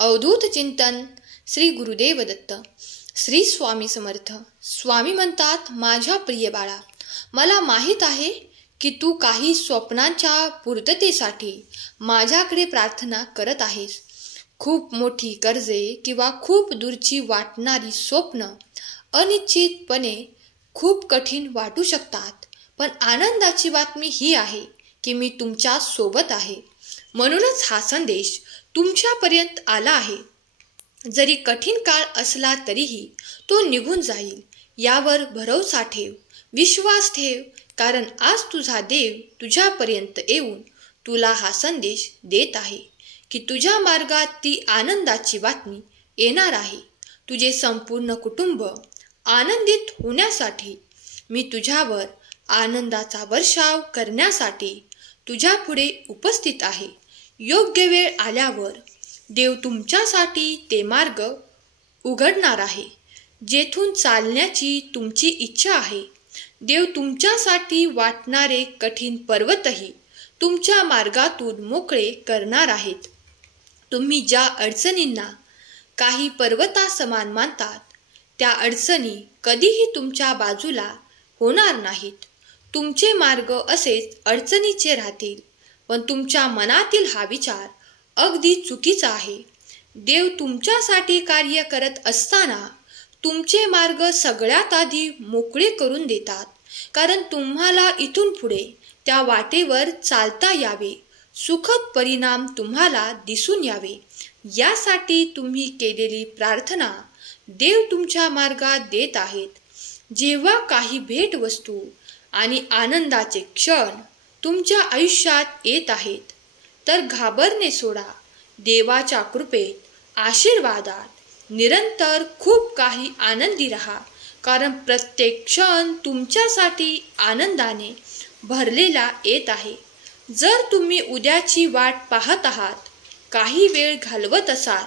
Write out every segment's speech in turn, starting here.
अवधूत चिंतन श्री गुरुदेव दत्त. श्री स्वामी समर्थ. स्वामी म्हणतात, माझ्या प्रिय बाळा, मला माहीत आहे की तू काही स्वप्नांच्या पूर्ततेसाठी माझ्याकडे प्रार्थना करत आहेस. खूप मोठी कर्जे किंवा खूप दूरची वाटणारी स्वप्न अनिश्चितपणे खूप कठीण वाटू शकतात, पण आनंदाची बातमी ही आहे की मी तुमच्या सोबत आहे. म्हणूनच हा संदेश तुमच्यापर्यंत आला आहे. जरी कठीण काळ असला तरीही तो निघून जाईल यावर भरोसा ठेव, विश्वास ठेव, कारण आज तुझा देव तुझ्यापर्यंत येऊन तुला हा संदेश देत आहे की तुझ्या मार्गात ती आनंदाची बातमी येणार आहे. तुझे संपूर्ण कुटुंब आनंदित होण्यासाठी, मी तुझ्यावर आनंदाचा वर्षाव करण्यासाठी तुझ्या पुढे उपस्थित आहे. योग्य वेळ आल्यावर देव तुमच्यासाठी ते मार्ग उघडणार आहे जेथून चालण्याची तुमची इच्छा आहे. देव तुमच्यासाठी वाटणारे कठीण पर्वतही तुमच्या मार्गातून मोकळे करणार आहेत. तुम्ही ज्या अडचणींना काही पर्वतासमान मानतात, त्या अडचणी कधीही तुमच्या बाजूला होणार नाहीत. तुमचे मार्ग असेच अडचणीचे राहतील, पण तुमच्या मनातील हा विचार अगदी चुकीचा आहे. देव तुमच्यासाठी कार्य करत असताना तुमचे मार्ग सगळ्यात आधी मोकळे करून देतात, कारण तुम्हाला इथून पुढे त्या वाटेवर चालता यावे, सुखद परिणाम तुम्हाला दिसून यावे. यासाठी तुम्ही केलेली प्रार्थना देव तुमच्या मार्गात देत आहेत. जेव्हा काही भेटवस्तू आणि आनंदाचे क्षण तुमच्या आयुष्यात येत आहेत, तर घाबरणे सोडा. देवाच्या कृपेत, आशीर्वादात निरंतर खूप काही आनंदी राहा, कारण प्रत्येक क्षण तुमच्यासाठी आनंदाने भरलेला येत आहे. जर तुम्ही उद्याची वाट पाहत आहात, काही वेळ घालवत असाल,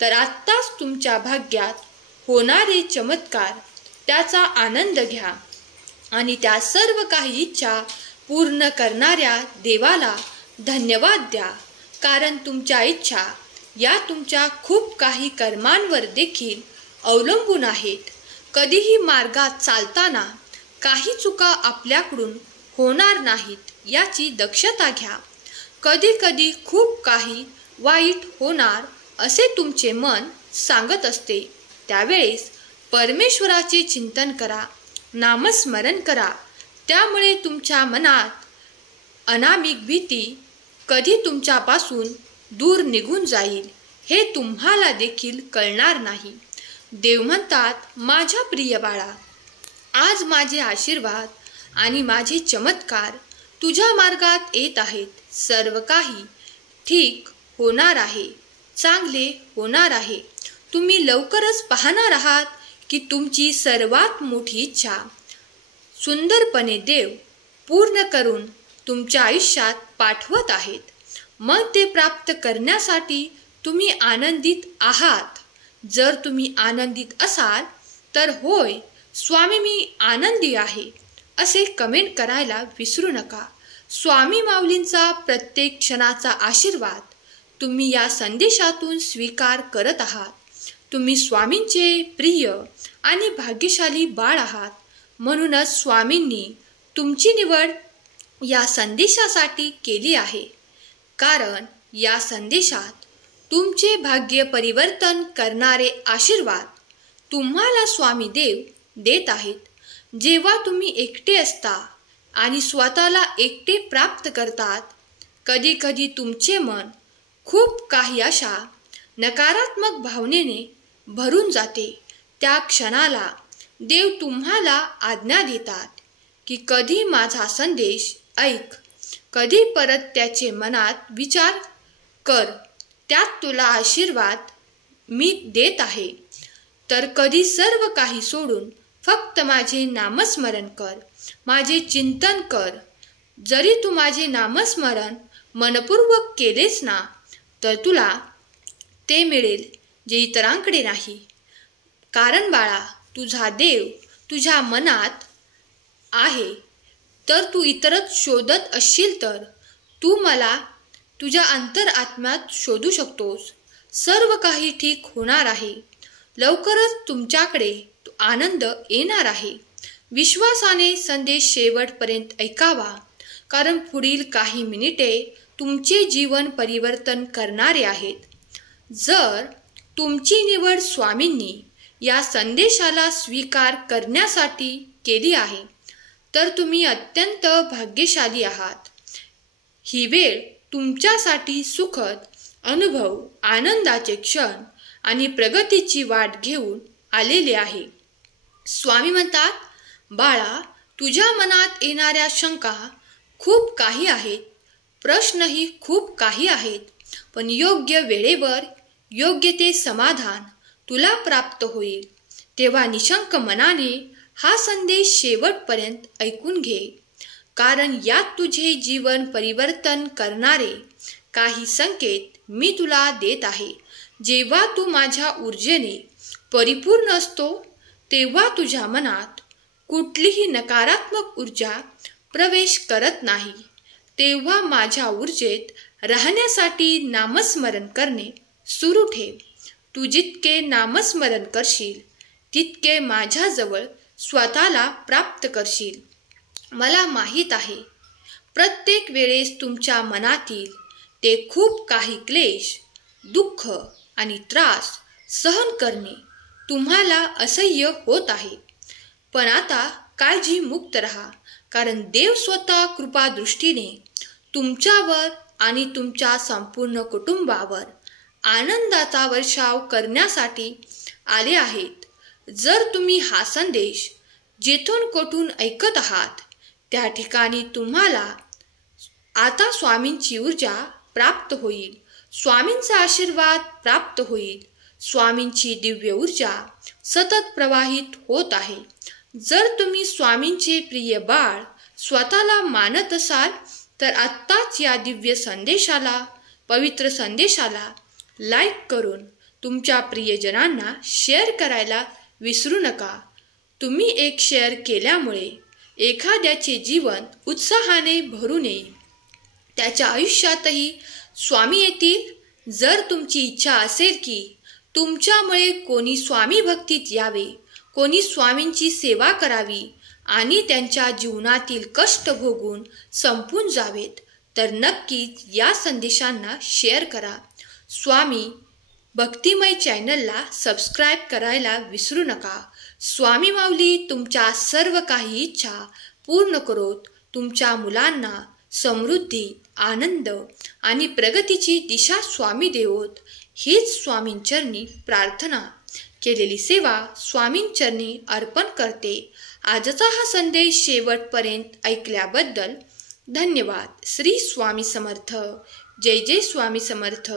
तर आत्ताच तुमच्या भाग्यात होणारे चमत्कार, त्याचा आनंद घ्या आणि त्या सर्व काही इच्छा पूर्ण करणाऱ्या देवाला धन्यवाद द्या, कारण तुमच्या इच्छा या तुमच्या खूप काही कर्मांवर देखील अवलंबून आहेत. कधीही मार्गात चालताना काही चुका आपल्याकडून होणार नाहीत याची दक्षता घ्या. कधी कधी खूप काही वाईट होणार असे तुमचे मन सांगत असते. त्यावेळेस परमेश्वराचे चिंतन करा, नामस्मरण करा. त्यामुळे तुमच्या मनात अनामिक भीती कधी तुमच्यापासून दूर निघून जाईल हे तुम्हाला देखील कळणार नाही. देव म्हणतात, माझ्या प्रिय बाळा, आज माझे आशीर्वाद आणि माझे चमत्कार तुझ्या मार्गात येत आहेत. सर्व काही ठीक होणार आहे, चांगले होणार आहे. तुम्ही लवकरच पाहणार आहात की तुमची सर्वात मोठी इच्छा सुंदरपणे देव पूर्ण करून तुमच्या आयुष्यात पाठवत आहेत. मग ते प्राप्त करण्यासाठी तुम्ही आनंदित आहात. जर तुम्ही आनंदित असाल तर होय स्वामी मी आनंदी आहे असे कमेंट करायला विसरू नका. स्वामी माऊलींचा प्रत्येक क्षणाचा आशीर्वाद तुम्ही या संदेशातून स्वीकार करत आहात. तुम्ही स्वामींचे प्रिय आणि भाग्यशाली बाळ आहात. म्हणूनच स्वामींनी तुमची निवड या संदेशासाठी केली आहे, कारण या संदेशात तुमचे भाग्य परिवर्तन करणारे आशीर्वाद तुम्हाला स्वामी देव देत आहेत. जेव्हा तुम्ही एकटे असता आणि स्वतःला एकटे प्राप्त करतात, कधी कधी तुमचे मन खूप काही अशा नकारात्मक भावनेने भरून जाते. त्या क्षणाला देव तुम्हाला आज्ञा देतात की कधी माझा संदेश ऐक, कधी परत त्याचे मनात विचार कर, त्यात तुला आशीर्वाद मी देत आहे. तर कधी सर्व काही सोडून फक्त माझे नामस्मरण कर, माझे चिंतन कर. जरी तू माझे नामस्मरण मनपूर्वक केलेस ना, तर तुला ते मिळेल जे इतरांकडे नाही. कारण बाळा, तुझा देव तुझ्या मनात आहे. तर तू इतरच शोधत असशील तर तू मला तुझ्या अंतरात्म्यात शोधू शकतोस. सर्व काही ठीक होणार आहे. लवकरच तुमच्याकडे तो आनंद येणार आहे. विश्वासाने संदेश शेवटपर्यंत ऐकावा, कारण पुढील काही मिनिटे तुमचे जीवन परिवर्तन करणारे आहेत. जर तुमची निवड स्वामींनी या संदेशाला स्वीकार करण्यासाठी केली आहे, तर तुम्ही अत्यंत भाग्यशाली आहात. ही वेळ तुमच्यासाठी सुखद अनुभव, आनंदाचे क्षण आणि प्रगतीची वाट घेऊन आलेले आहे. स्वामी म्हणतात, बाळा, तुझ्या मनात येणाऱ्या शंका खूप काही आहेत, प्रश्नही खूप काही आहेत, पण योग्य वेळेवर योग्य ते समाधान तुला प्राप्त होईल. तेव्हा निशंक मनाने हा संदेश शेवटपर्यंत ऐकून घे, कारण यात तुझे जीवन परिवर्तन करणारे काही संकेत मी तुला देत आहे. जेव्हा तू माझ्या ऊर्जेने परिपूर्ण असतो, तेव्हा तुझ्या मनात कुठलीही नकारात्मक ऊर्जा प्रवेश करत नाही. तेव्हा माझ्या ऊर्जेत राहण्यासाठी नामस्मरण करणे सुरू ठेव. तू जितके नामस्मरण करशील, तितके माझ्याजवळ स्वतःला प्राप्त करशील. मला माहीत आहे, प्रत्येक वेळेस तुमच्या मनातील ते खूप काही क्लेश, दुःख आणि त्रास सहन करणे तुम्हाला असह्य होत आहे. पण आता काळजी मुक्त रहा, कारण देव स्वतः कृपादृष्टीने तुमच्यावर आणि तुमच्या संपूर्ण कुटुंबावर आनंदाचा वर्षाव करण्यासाठी आले आहेत. जर तुम्ही हा संदेश जेथून कोठून ऐकत आहात, त्या ठिकाणी तुम्हाला आता स्वामींची ऊर्जा प्राप्त होईल, स्वामींचा आशीर्वाद प्राप्त होईल. स्वामींची दिव्य ऊर्जा सतत प्रवाहित होत आहे. जर तुम्ही स्वामींचे प्रिय बाळ स्वतःला मानत असाल, तर आत्ताच या दिव्य संदेशाला, पवित्र संदेशाला लाईक करून तुमच्या प्रियजनांना शेअर करायला विसरू नका. तुम्ही एक शेअर केल्यामुळे एखाद्याचे जीवन उत्साहाने भरून येईल, त्याच्या आयुष्यातही स्वामी येतील. जर तुमची इच्छा असेल की तुमच्यामुळे कोणी स्वामी भक्तीत यावे, कोणी स्वामींची सेवा करावी आणि त्यांच्या जीवनातील कष्ट भोगून संपून जावेत, तर नक्कीच या संदेशांना शेअर करा. स्वामी भक्तिमय चॅनलला सबस्क्राईब करायला विसरू नका. स्वामी माऊली तुमच्या सर्व काही इच्छा पूर्ण करोत. तुमच्या मुलांना समृद्धी, आनंद आणि प्रगतीची दिशा स्वामी देवोत. हीच स्वामींचरणी प्रार्थना. केलेली सेवा स्वामींचरणी अर्पण करते. आजचा हा संदेश शेवटपर्यंत ऐकल्याबद्दल धन्यवाद. श्री स्वामी समर्थ. जय जय स्वामी समर्थ.